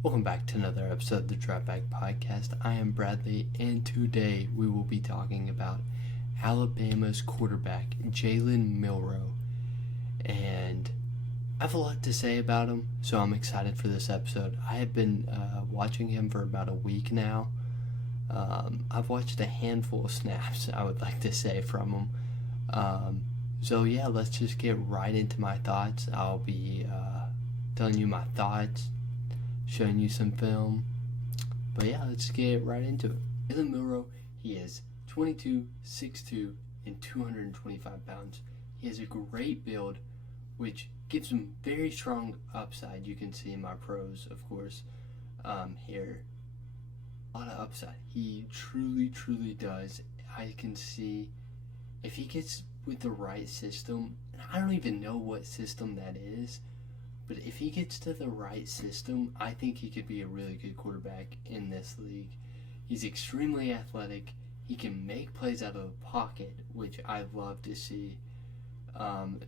Welcome back to another episode of the Dropback Podcast. I am Bradley, and today we will be talking about Alabama's quarterback, Jalen Milroe. And I have a lot to say about him, so I'm excited for this episode. I have been watching him for about a week now. I've watched a handful of snaps, I would like to say, from him. So yeah, let's just get right into my thoughts. I'll be telling you my thoughts, showing you some film. But yeah, let's get right into it. Jalen Milroe, he is 22, 6'2", and 225 pounds. He has a great build, which gives him very strong upside. You can see in my pros, of course, here. A lot of upside. He truly does. I can see if he gets with the right system, and I don't even know what system that is, but if he gets to the right system, I think he could be a really good quarterback in this league. He's extremely athletic. He can make plays out of the pocket, which I love to see.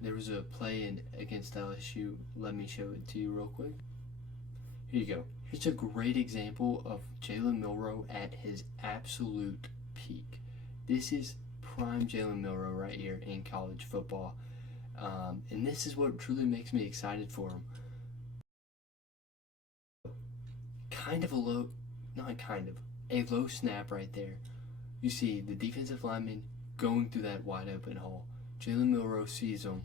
There was a play against LSU. Let me show it to you real quick. Here you go. Here's a great example of Jalen Milroe at his absolute peak. This is prime Jalen Milroe right here in college football. And this is what truly makes me excited for him. A low snap right there. You see the defensive lineman going through that wide open hole. Jalen Milroe sees him.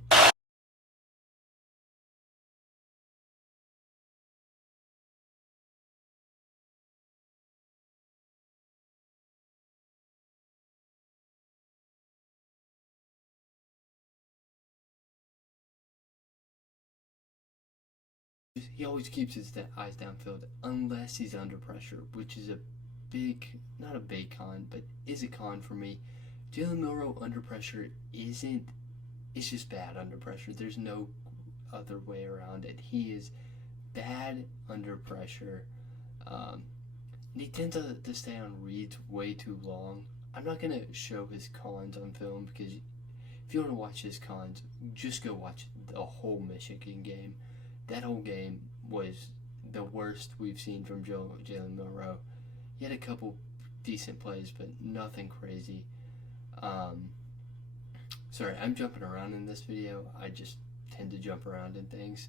He always keeps his eyes downfield unless he's under pressure, which is not a big con, but is a con for me. Jalen Milroe under pressure it's just bad under pressure. There's no other way around it. He is bad under pressure. And he tends to stay on reads way too long. I'm not going to show his cons on film because if you want to watch his cons, just go watch the whole Michigan game. That whole game was the worst we've seen from Jalen Milroe. He had a couple decent plays, but nothing crazy. Sorry, I'm jumping around in this video. I just tend to jump around in things.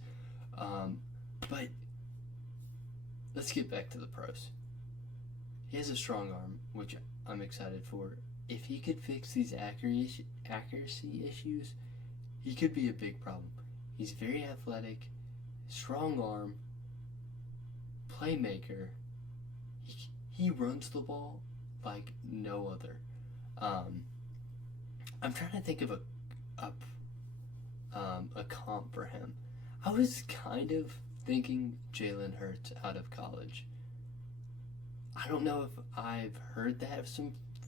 But let's get back to the pros. He has a strong arm, which I'm excited for. If he could fix these accuracy issues, he could be a big problem. He's very athletic, strong arm, playmaker. He runs the ball like no other. I'm trying to think of a comp for him. I was kind of thinking Jalen Hurts out of college. I don't know if I've heard that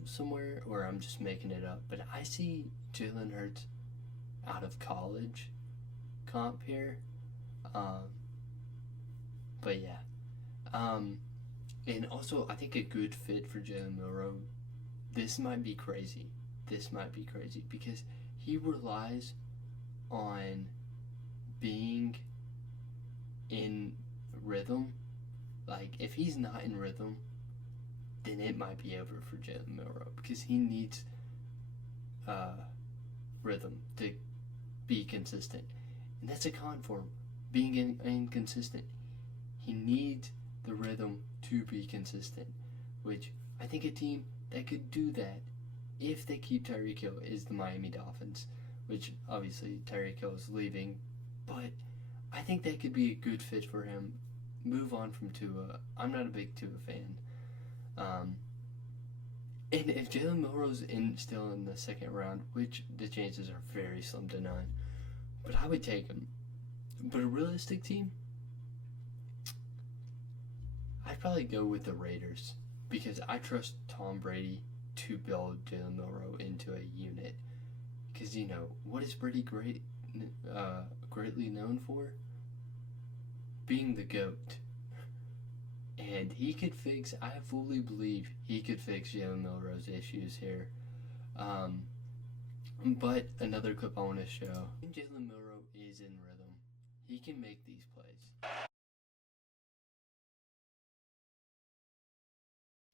somewhere or I'm just making it up, but I see Jalen Hurts out of college comp here. But yeah. And also, I think a good fit for Jalen Milroe, this might be crazy because he relies on being in rhythm. Like, if he's not in rhythm, then it might be over for Jalen Milroe because he needs rhythm to be consistent. And that's a con for him, being inconsistent. He needs the rhythm to be consistent, which I think a team that could do that, if they keep Tyreek Hill, is the Miami Dolphins, which obviously Tyreek Hill is leaving, but I think that could be a good fit for him. Move on from Tua. I'm not a big Tua fan. And if Jalen Milroe's still in the second round, which the chances are very slim to none, but I would take him. But a realistic team, I'd probably go with the Raiders because I trust Tom Brady to build Jalen Milroe into a unit. Because, what is Brady greatly known for? Being the GOAT. And I fully believe he could fix Jalen Milroe's issues here. But another clip I want to show. Jalen Milroe is in rhythm. He can make these plays.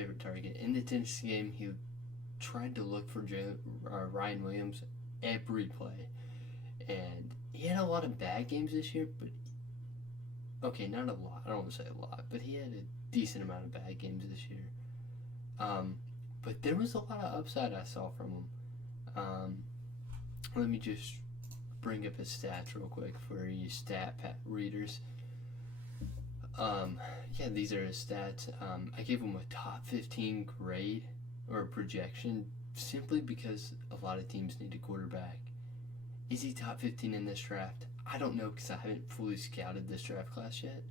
favorite target. In the Tennessee game, he tried to look for Ryan Williams every play. And he had a lot of bad games this year, but okay, not a lot. I don't want to say a lot, but he had a decent amount of bad games this year. But there was a lot of upside I saw from him. Let me just bring up his stats real quick for you readers. Yeah, these are his stats. I gave him a top 15 grade or projection simply because a lot of teams need a quarterback. Is he top 15 in this draft? I don't know because I haven't fully scouted this draft class yet.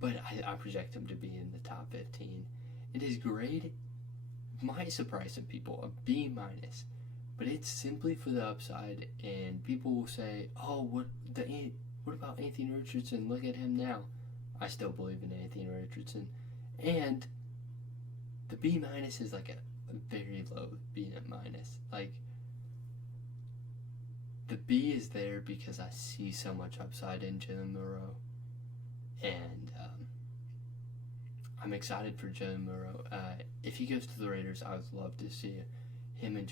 But I project him to be in the top 15. And his grade might surprise some people, a B-. But it's simply for the upside, and people will say, "Oh, what about Anthony Richardson? Look at him now." I still believe in Anthony Richardson, and the B- is like a very low B-. Like the B is there because I see so much upside in Jalen Milroe, and I'm excited for Jalen Milroe. If he goes to the Raiders, I would love to see him and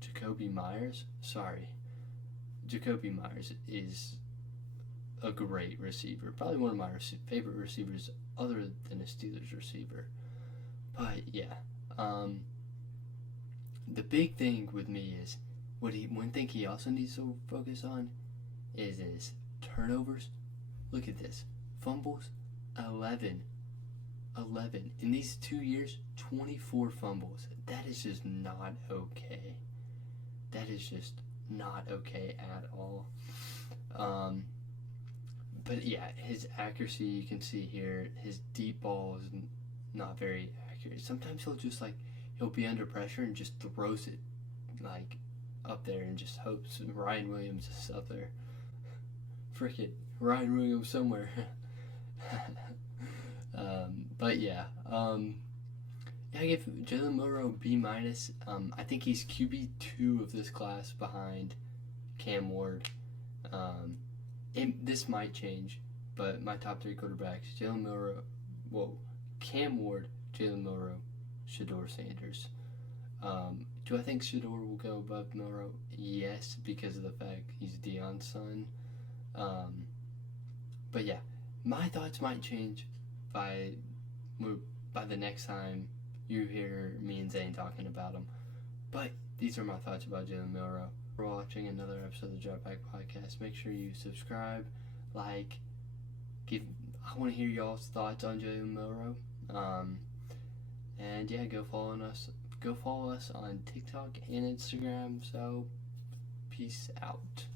Jakobi Meyers. Jakobi Meyers is a great receiver. Probably one of my favorite receivers other than a Steelers receiver. But yeah, the big thing with me is one thing he also needs to focus on is his turnovers. Look at this. Fumbles, 11. In these 2 years, 24 fumbles. That is just not okay. That is just not okay at all. But yeah, his accuracy, you can see here, his deep ball is not very accurate. Sometimes he'll be under pressure and just throws it like up there and just hopes Ryan Williams is up there. Frickin' Ryan Williams somewhere. But yeah, I give Jalen Milroe B-. I think he's QB2 of this class behind Cam Ward. And this might change, but my top 3 quarterbacks: Cam Ward, Jalen Milroe, Shedeur Sanders. Do I think Shedeur will go above Milroe? Yes, because of the fact he's Deion's son. But yeah, my thoughts might change by the next time you hear me and Zane talking about him. But these are my thoughts about Jalen Milroe. For watching another episode of the Drop Back Podcast, make sure you subscribe, like, I want to hear y'all's thoughts on Jalen Milroe. And yeah, go follow us on TikTok and Instagram. So peace out.